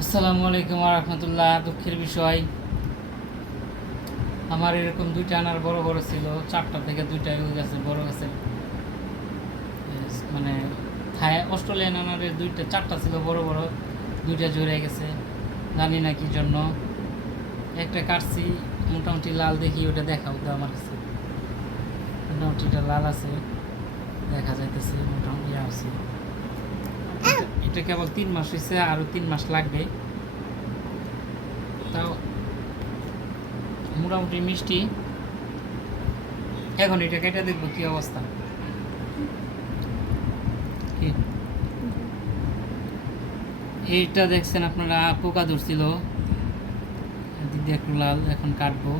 আসসালামু আলাইকুম ওয়া রাহমাতুল্লাহ। দুঃখের বিষয়, আমার এরকম দুইটা আনার বড় বড় ছিল, চারটা থেকে দুইটাই হয়ে গেছে বড় গাছের। মানে অস্ট্রেলিয়ান আনারের দুইটা চারটা ছিল বড় বড়, দুইটা ঝরে গেছে, জানি না কি জন্য। একটা কাটছি মোটামুটি লাল, দেখি ওটা দেখাও তো আমার কাছে। মোটামুটি এটা লাল আছে, দেখা যাইতেছে মোটামুটি আছে। এটা কেবল 3 মাস হয়েছে, আরও 3 মাস লাগবে। তাও মোটামুটি মিষ্টি। এখন এটা কেটে দেখবো কি অবস্থা। এইটা দেখছেন আপনারা, পোকা ধরছিল, এদিক দিয়ে একটু লাল। এখন কাটবো।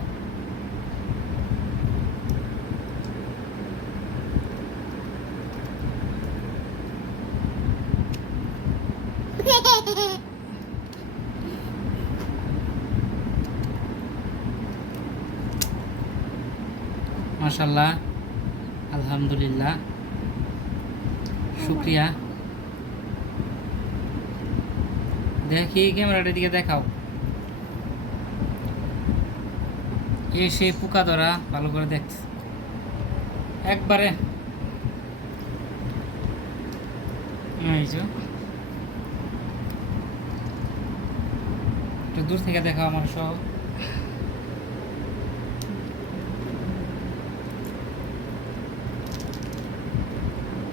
মাশাআল্লাহ, আলহামদুলিল্লাহ, শুক্রিয়া। দেখি ক্যামেরাটার দিকে দেখাও। সে পোকা ধরা ভালো করে দেখছে একবারে। একটু দূর থেকে দেখাও আমার সব।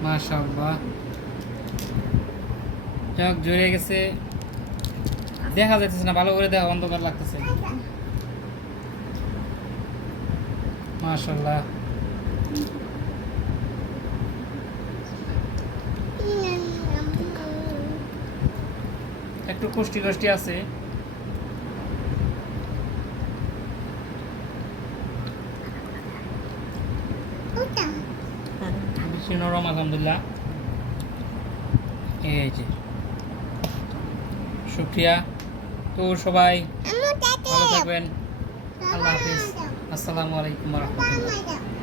মাশাআল্লাহ, যাক জড়িয়ে গেছে, দেখা যাইতেছে না ভালো করে, দেখা অন্ধকার লাগতেছে। মাশাআল্লাহ, একটু কষ্টি কষ্টি আছে। বেশি নরম আলহামদুলিল্লাহ। এই যে শুক্রিয়া। তো সবাই ভালো থাকবেন। আল্লাহ হাফিজ। আসসালামু আলাইকুম ওয়া রাহমাতুল্লাহ।